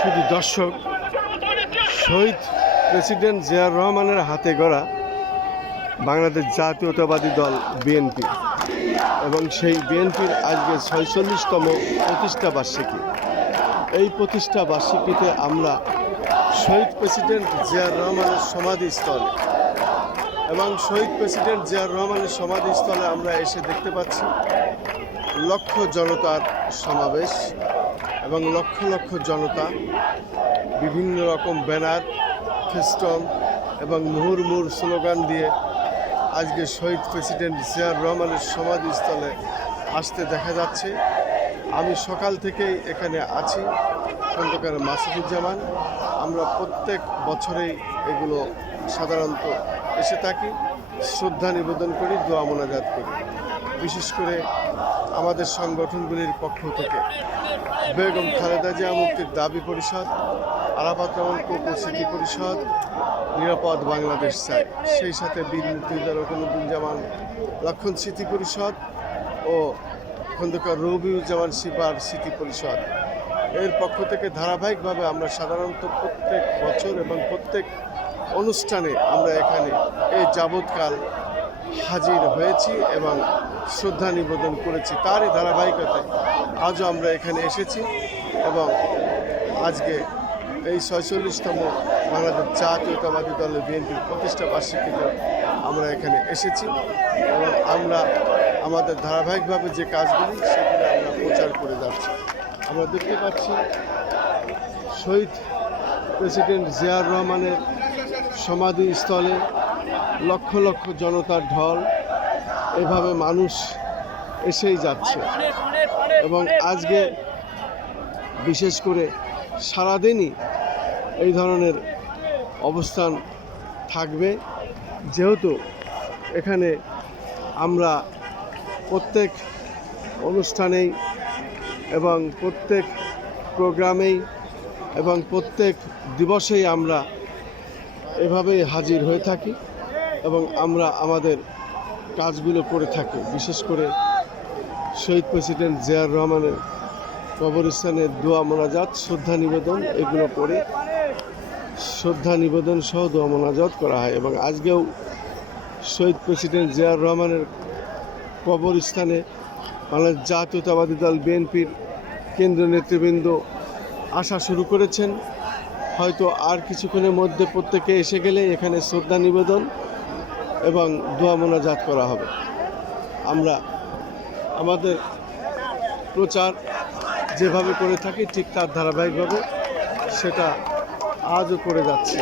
শুধু দর্শক, শহীদ প্রেসিডেন্ট জিয়াউর রহমানের হাতে গড়া বাংলাদেশ জাতীয়তাবাদী দল বিএনপি এবং সেই বিএনপির আজকে ছয়চল্লিশতম প্রতিষ্ঠা বার্ষিকী এই প্রতিষ্ঠা বার্ষিকীতে আমরা শহীদ প্রেসিডেন্ট জিয়াউর রহমানের সমাধিস্থলে। এবং শহীদ প্রেসিডেন্ট জিয়াউর রহমানের সমাধিস্থলে আমরা এসে দেখতে পাচ্ছি লক্ষ জনতার সমাবেশ এবং লক্ষ লক্ষ জনতা বিভিন্ন রকম ব্যানার ফেস্টন এবং মুহুর্মুর স্লোগান দিয়ে আজকে শহীদ প্রেসিডেন্ট জিয়াউর রহমানের সমাধিস্থলে আসতে দেখা যাচ্ছে। আমি সকাল থেকেই এখানে আছি, খন্দকার মাসুদুজ্জামান। আমরা প্রত্যেক বছরেই এগুলো সাধারণত এসে থাকি, শ্রদ্ধা নিবেদন করি, দোয়া মোনাজাত করি। বিশেষ করে আমাদের সংগঠনগুলির পক্ষ থেকে বেগম খালেদা জিয়া মুক্তির দাবি পরিষদ, আরাফাত রহমান কোকো স্মৃতি পরিষদ, নিরাপদ বাংলাদেশ চাই। সেই সাথে বীর মুক্তিযোদ্ধা রকনুদ্দিন লক্ষণ স্মৃতি পরিষদ ও খন্দকার রবিউজ্জামান সিপার স্মৃতি পরিষদ। এর পক্ষ থেকে ধারাবাহিকভাবে আমরা সাধারণত প্রত্যেক বছর এবং প্রত্যেক অনুষ্ঠানে আমরা এখানে এই যাবৎকাল হাজির হয়েছি এবং শ্রদ্ধা নিবেদন করেছি। তারই ধারাবাহিকতায় আজও আমরা এখানে এসেছি এবং আজকে এই ছয়চল্লিশতম বাংলাদেশ জাতীয়তাবাদী দলের বিএনপির প্রতিষ্ঠা বার্ষিকীতে আমরা এখানে এসেছি এবং আমরা আমাদের ধারাবাহিকভাবে যে কাজগুলি সেগুলো আমরা প্রচার করে যাচ্ছি। আমরা দেখতে পাচ্ছি শহীদ প্রেসিডেন্ট জিয়ার রহমানের সমাধিস্থলে লক্ষ লক্ষ জনতার ঢল, এভাবে মানুষ এসেই যাচ্ছে। এবং আজকে বিশেষ করে সারাদিনই এই ধরনের অবস্থান থাকবে। যেহেতু এখানে আমরা প্রত্যেক অনুষ্ঠানেই এবং প্রত্যেক প্রোগ্রামেই এবং প্রত্যেক দিবসেই আমরা এভাবেই হাজির হয়ে থাকি এবং আমরা আমাদের কাজগুলো করে থাকি। বিশেষ করে শহীদ প্রেসিডেন্ট জিয়াউর রহমানের কবরস্থানের দোয়া মোনাজাত, শ্রদ্ধা নিবেদন, এগুলো করে শ্রদ্ধা নিবেদন সহ দোয়া মোনাজাত করা হয় এবং আজকেও শহীদ প্রেসিডেন্ট জিয়াউর রহমানের কবরস্থানে বাংলাদেশ জাতীয়তাবাদী দল বিএনপির কেন্দ্রীয় নেতৃবৃন্দ আসা শুরু করেছেন। হয়তো আর কিছুক্ষণের মধ্যে প্রত্যেকে এসে গেলে এখানে শ্রদ্ধা নিবেদন এবং দোয়া মোনাজাত করা হবে। আমরা আমাদের প্রচার যেভাবে করে থাকি ঠিক তার ধারাবাহিকভাবে সেটা আজও করে যাচ্ছে।